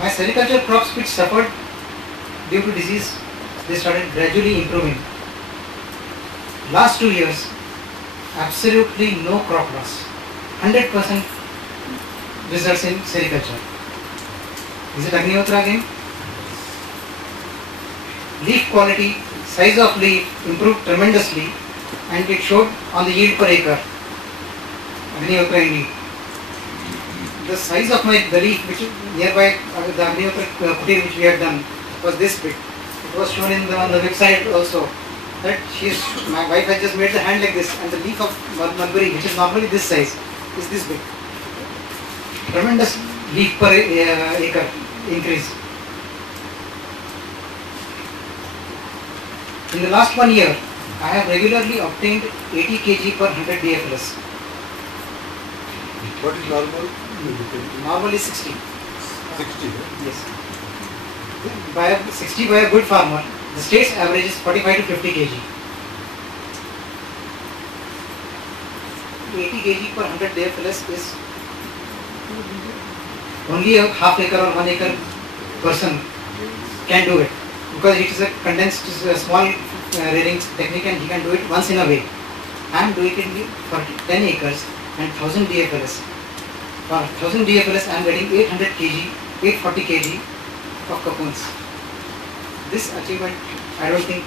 My sericulture crops which suffered due to disease, they started gradually improving. Last 2 years, absolutely no crop loss. 100% results in sericulture. Is it Agnihotra again? Leaf quality, size of leaf improved tremendously, and it showed on the yield per acre. Agnihotra indeed. The size of the leaf which nearby the Agnihotra kutir which we had done was this big. It was shown on the website also. That my wife has just made the hand like this, and the leaf of mulberry, which is normally this size, is this big. Tremendous leaf per acre increase. In the last 1 year, I have regularly obtained 80 kg per 100 DFLS. What is normal? Normal is 60. 60. Yes. 60 by a good farmer. The state's average is 45 to 50 kg. 80 kg per 100 DFLS is only a half acre or 1 acre person can do it, because it is a condensed small rearing technique and he can do it once in a way. I am doing it for 10 acres and 1000 DFLS. For 1000 DFLS I am getting 800 kg, 840 kg of cocoons. This achievement, I don't think,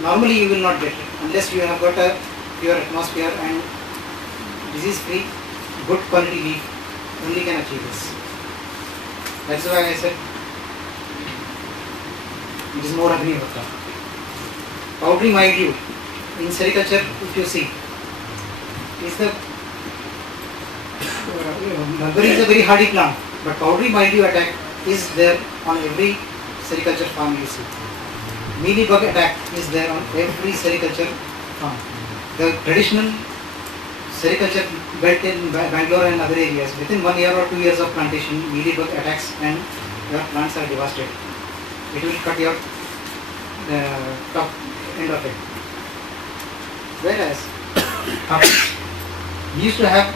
normally you will not get it unless you have got a pure atmosphere and disease free, good quality leaf, only can achieve this. That's why I said it is more Agnihotra. Powdery mildew in sericulture, if you see, is the mulberry is a very hardy plant, but powdery mildew attack is there on every sericulture farm you see. Mealybug attack is there on every sericulture farm. The traditional sericulture belt in Bangalore and other areas, within 1 year or 2 years of plantation, mealybug attacks and your plants are devastated. It will cut your top end of it. Whereas we used to have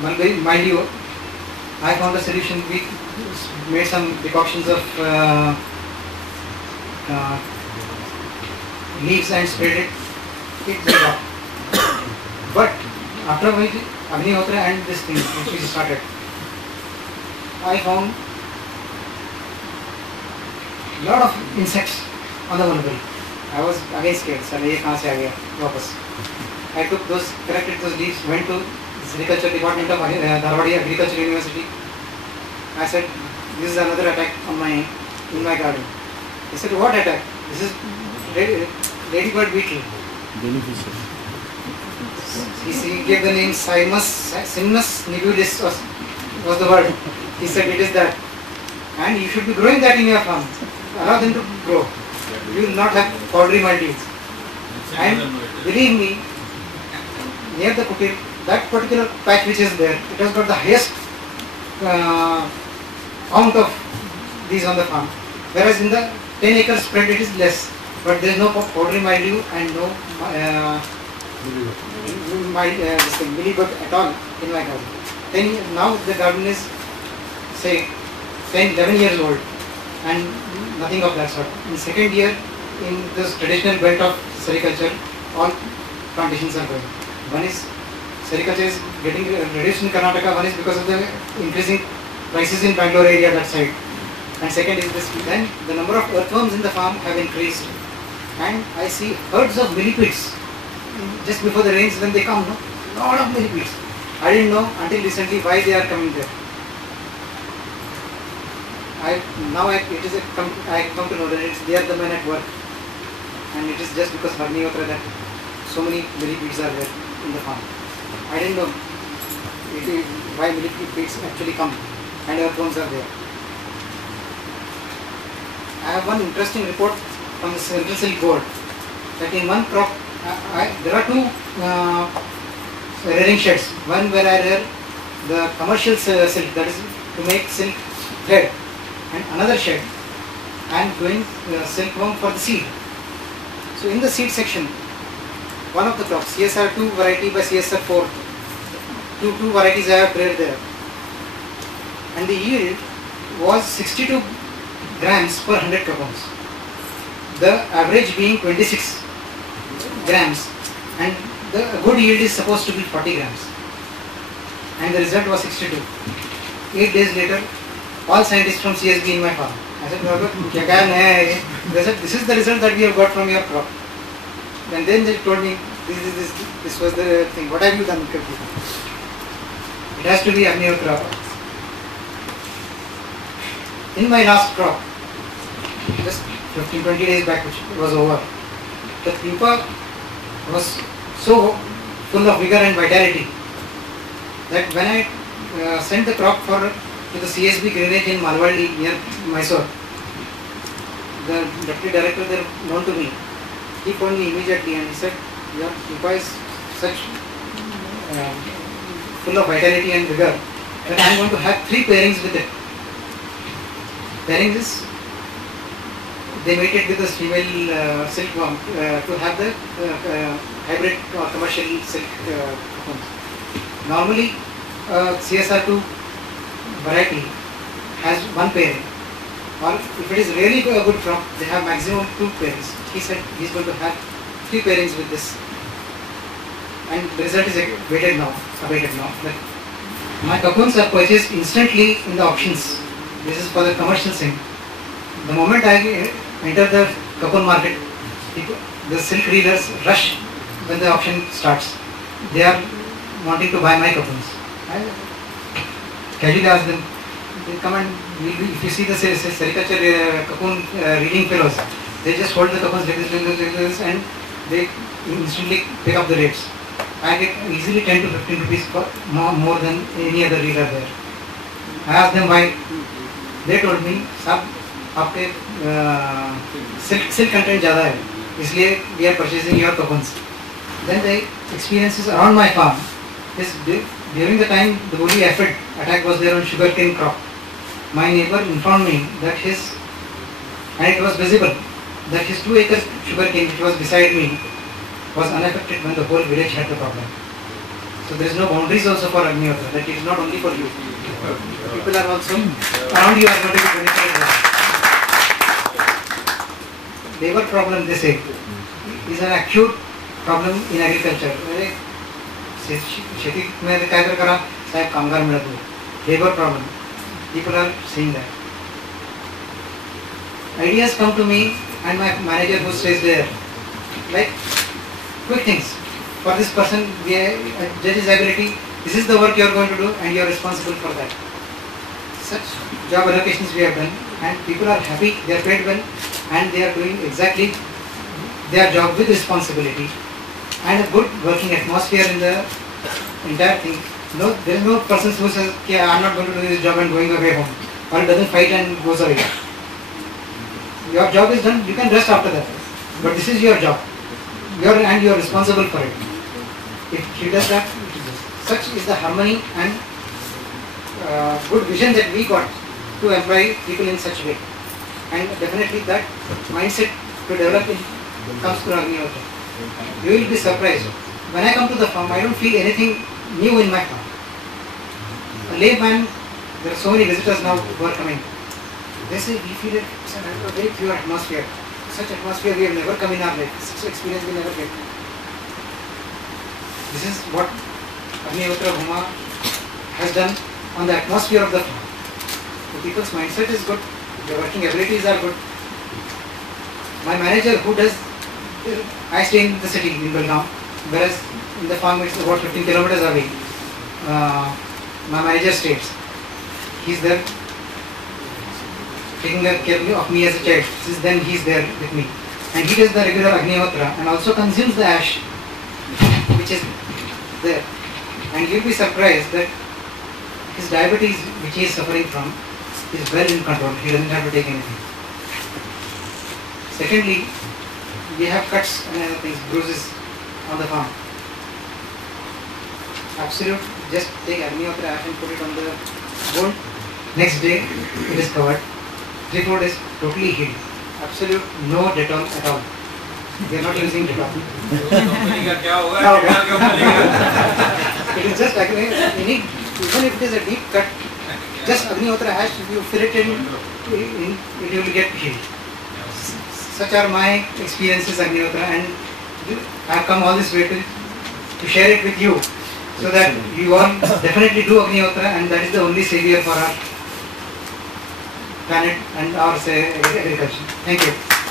mulberry mildew. I found a solution. We made some decoctions of leaves and sprayed it. It went off. But after Agnihotra and this thing which we started, I found lot of insects on the mulberry. I was again scared. Sir, ये कहाँ से आ गया वापस? I took those, collected those leaves, went to Agriculture Department of Dharwad Agriculture University. I said, this is another attack on in my garden. He said, what attack? This is ladybird beetle. Beneficial. He gave the name Simnus nibulis was the word. He said it is that. And you should be growing that in your farm. Allow them to grow. You will not have powdery mildew. And believe me, near the kutir, that particular patch which is there, it has got the highest count of these on the farm. Whereas in the 10 acre spread it is less. But there is no powdery mildew and no mealybug at all in my garden. Now the garden is say 10, 11 years old and nothing of that sort. In second year in this traditional belt of sericulture, all plantations are going. One is sericulture is getting reduced in Karnataka, one is because of the increasing prices in Bangalore area that side. And second is this, then the number of earthworms in the farm have increased. And I see herds of millipedes just before the rains when they come, no? Lot of millipedes. I didn't know until recently why they are coming there. I come to know that they are the men at work, and it is just because of Agnihotra that so many millipedes are there in the farm. I didn't know why millipedes actually come and earthworms are there. I have one interesting report from the Central Silk Board that in one crop there are two rearing sheds. One where I rear the commercial silk, that is to make silk thread, and another shed I am doing silkworm for the seed. So in the seed section, one of the crops, CSR2 variety by CSR4, two varieties I have reared there, and the yield was 62 grams per 100 cocoons. The average being 26 grams, and the good yield is supposed to be 40 grams. And the result was 62. 8 days later, all scientists from CSB in my farm. I said, "क्या क्या नया है ये?" They said, "This is the result that we have got from your crop." And then they told me, this was the thing. What have you done? It has to be Agniho crop. In my last crop, just 15-20 days back, which was over, the pupa was so full of vigor and vitality that when I sent the crop to the CSB greenage in Malwadi near Mysore, the deputy director there, known to me, he phoned me immediately and he said, "Your pupa is such full of vitality and vigor that I am going to have 3 pairings with it." Pairings is, they mated with the female silkworm to have the hybrid or commercial silk cocoons. Normally, CSR2 variety has 1 pairing, or if it is really a good crop, they have maximum 2 pairings. He said he is going to have 3 pairings with this, and the result is awaited now. That my cocoons are purchased instantly in the auctions. This is for the commercial thing. The moment I enter the cocoon market, the silk dealers rush when the auction starts. They are wanting to buy my cocoons. I casually ask them, they come and if you see the sericulture cocoon reading fellows, they just hold the cocoons like this, and they instantly pick up the rates. I get easily 10 to 15 rupees more than any other dealer there. I asked them why. They told me, "Sab, आपके silk content ज़्यादा है, इसलिए we are purchasing your cocoons." Then the experiences around my farm is during the time the woolly aphid attack was there on sugarcane crop. My neighbor informed me that and it was visible, that his 2-acre sugarcane which was beside me was unaffected when the whole village had the problem. So there is no boundaries also for Agniho, that it is not only for you. People are also around you are going to be benefited. Labor problem, they say, is an acute problem in agriculture. शेती में काय तर करा साहेब कामगार मिळत नाही. Labor problem. People are saying that. Ideas come to me and my manager who stays there, like quick things. For this person, we judge his ability. This is the work you are going to do, and you are responsible for that. Such job allocations we have done, and people are happy. They are paid well, and they are doing exactly their job with responsibility, and a good working atmosphere in the entire thing. No, there is no person who says, "Okay, I am not going to do this job and going away home," or doesn't fight and goes away. Your job is done. You can rest after that, but this is your job. You are responsible for it. If she does that, such is the harmony and good vision that we got to employ people in such way, and definitely that mindset to develop comes through Agniho. You will be surprised. When I come to the farm, I don't feel anything new in my farm. A layman, there are so many visitors now who are coming. They say we feel it's a very pure atmosphere. Such atmosphere we have never come in our life. Such experience we never get. This is what Agnihotra Bhuma has done on the atmosphere of the farm. The people's mindset is good. Their working abilities are good. My manager who does, I stay in the city in Belgaum, whereas in the farm it's about 15 kilometers away. My manager stays. He's there taking care of me as a child. Since then he's there with me. And he does the regular Agnihotra and also consumes the ash which is there. And you'll be surprised that his diabetes which he is suffering from is well in control. He doesn't have to take anything. Secondly, we have cuts and other things, bruises on the farm. Absolute, just take Agnihotra ash and put it on the bone. Next day it is covered. 3-4 days totally healed. Absolute no Dettol at all. We are not using Dettol. It is just even if it is a deep cut, Just Agnihotra ash, if you fill it in, it will get healed. Such are my experiences, Agnihotra, and I have come all this way to share it with you, so that you all definitely do Agnihotra, and that is the only savior for our planet and our agriculture. Thank you.